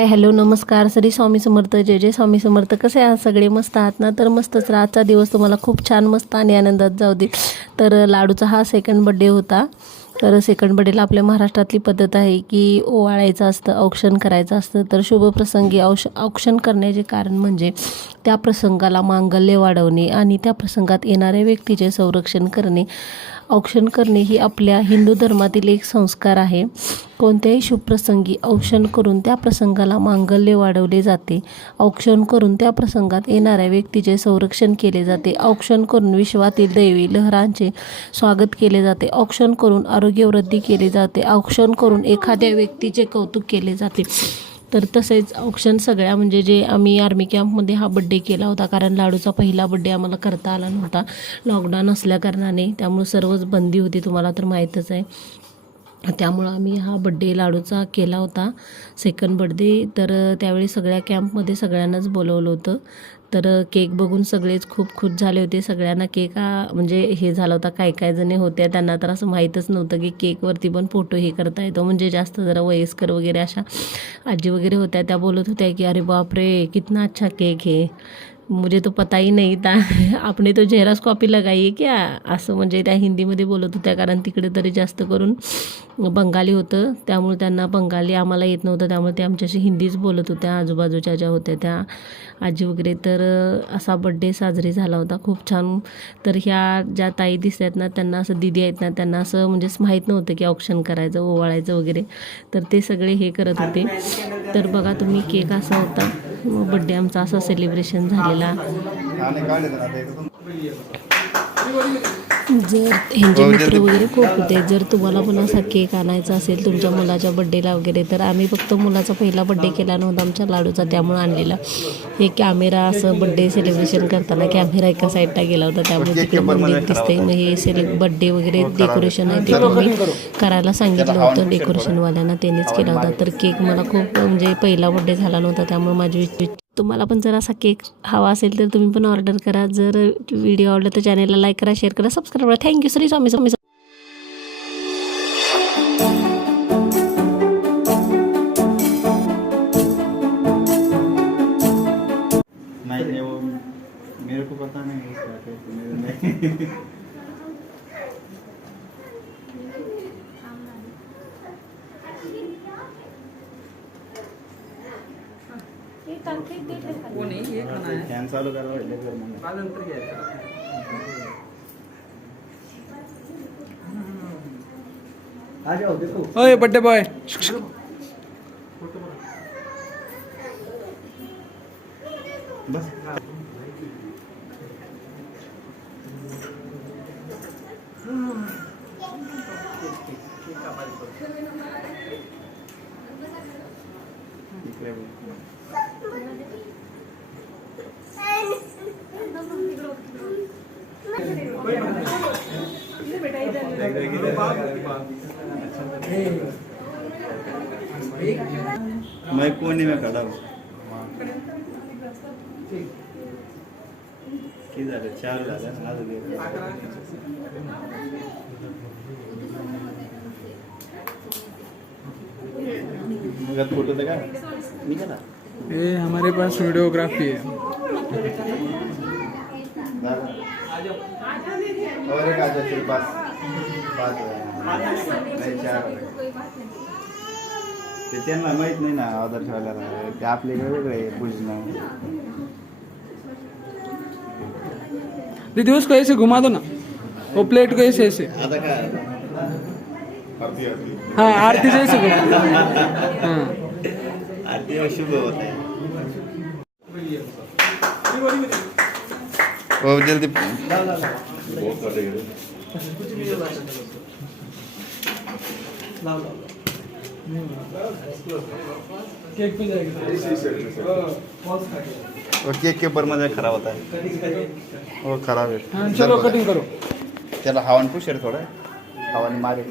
Hi hello नमस्कार. श्री स्वामी समर्थ जय जय स्वामी समर्थ. कसे आहात? सगळे मस्त आहात ना? तर मस्तच. आजचा दिवस तुम्हाला खूप छान मस्त आणि आनंदात जाऊ दे. तर लाडूचा हा सेकंड बड्डे होता. तर सेकंड बड्डेला आपल्या महाराष्ट्रातली पद्धत आहे की ओवाळायचं असतं औक्षण करायचं असतं. तर शुभप्रसंगी औष औक्षण करण्याचे कारण म्हणजे त्या प्रसंगाला मांगल्य वाढवणे आणि त्या प्रसंगात येणाऱ्या व्यक्तीचे संरक्षण करणे औक्षण करणे ही आपल्या हिंदू धर्मातील एक संस्कार आहे. कोणत्याही शुभप्रसंगी औक्षण करून त्या प्रसंगाला मांगल्य वाढवले जाते. औक्षण करून त्या प्रसंगात येणाऱ्या व्यक्तीचे संरक्षण केले जाते. औक्षण करून विश्वातील दैवी लहरांचे स्वागत केले जाते. औक्षण करून आरोग्यवृद्धी केली जाते. औक्षण करून एखाद्या व्यक्तीचे कौतुक केले जाते. तर तसेच औक्षण सगळ्या म्हणजे जे आम्ही आर्मी कॅम्पमध्ये हा बड्डे केला होता कारण लाडूचा पहिला बड्डे आम्हाला करता आला नव्हता. लॉकडाऊन असल्याकारणाने त्यामुळे सर्वच बंदी होती तुम्हाला तर माहीतच आहे. त्यामुळं आम्ही हा बड्डे लाडूचा केला होता. सेकंड बड्डे तर त्यावेळी सगळ्या कॅम्पमध्ये सगळ्यांनाच बोलवलं होतं. तर केक बघून सगळेच खूप खुश झाले होते. सगळ्यांना केक हा म्हणजे हे झाला होता. काय काय जणी होत्या त्यांना तर असं माहीतच नव्हतं की केकवरती पण फोटो हे करता येतो. म्हणजे जास्त जरा वयस्कर वगैरे अशा आजी वगैरे होत्या त्या बोलत होत्या की अरे बापरे कितना अच्छा केक हे. मुझे तो पता ही नहीं था। आपने तो झेरॉक्स कॉपी लगाई आहे क्या? असं म्हणजे त्या हिंदीमध्ये बोलत होत्या कारण तिकडे तरी जास्त करून बंगाली होतं. त्यामुळे त्यांना बंगाली आम्हाला येत नव्हतं. त्यामुळे ते आमच्याशी हिंदीच बोलत होत्या. आजूबाजूच्या ज्या होत्या त्या आजी वगैरे. तर असा बड्डे साजरी झाला होता. खूप छान. तर ह्या ज्या ताई दिसतात ना त्यांना असं दिदी आहेत ना त्यांना असं म्हणजेच माहीत नव्हतं की ऑप्शन करायचं ओवाळायचं वगैरे. तर ते सगळे हे करत होते. तर बघा तुम्ही केक असा होता. बड्डे आमचा असा सेलिब्रेशन झालेला. जर ह्यांचे मित्र वगैरे खूप होते जर तुम्हाला पण असा केक आणायचा असेल तुमच्या मुलाच्या बड्डेला वगैरे तर आम्ही फक्त मुलाचा पहिला बड्डे केला नव्हता आमच्या लाडूचा त्यामुळे आणलेला. हे कॅमेरा असं बड्डे सेलिब्रेशन करताना कॅमेरा एका साईडला गेला होता त्यामुळे तिकडे मंदिर दिसते मग हे सेलि बड्डे वगैरे डेकोरेशन आहे ते पण मी करायला सांगितलं होतं डेकोरेशनवाल्यांना त्यांनीच केला होता. तर केक मला खूप म्हणजे पहिला बड्डे झाला नव्हता त्यामुळे माझी तुम्हाला पण जर असा केक हवा असेल तर तुम्ही पण ऑर्डर करा. जर व्हिडिओ आवडला तर चॅनलला लाईक करा शेअर करा सबस्क्राईब करा. थँक्यू सरी स्वामी स्वामी नहीं नहीं वो मेरे को पता नहीं. खाना है फॅन चालू करा पहिले कर मग बाद नंतर घ्यायचं आ जाओ देखो ओय बड्डे बॉय बस. इकडे. मैं कोने में खड़ा हूँ। किती झालं चार झालं अजून एक. मग आता फोटो तर काय निघाला ये हमारे पास वीडियोग्राफी है। और एक आज तेरे पास पाच नाही चार ते त्यांना माहित नाही ना ते आपल्याकडे वेगळं आहे दीदी उसको ऐसे घुमा दो ना। वो प्लेट को ऐसे ऐसे। हाँ आरती जैसे घुमा हाँ। आरती अशुभ होत हो जल्दी केक पे जाएगा और केक के ऊपर मध्ये खराब होता है। हो खराब हाँ। आहे चलो कटिंग करो। त्याला हवान पुश थोडं। हवाने मागे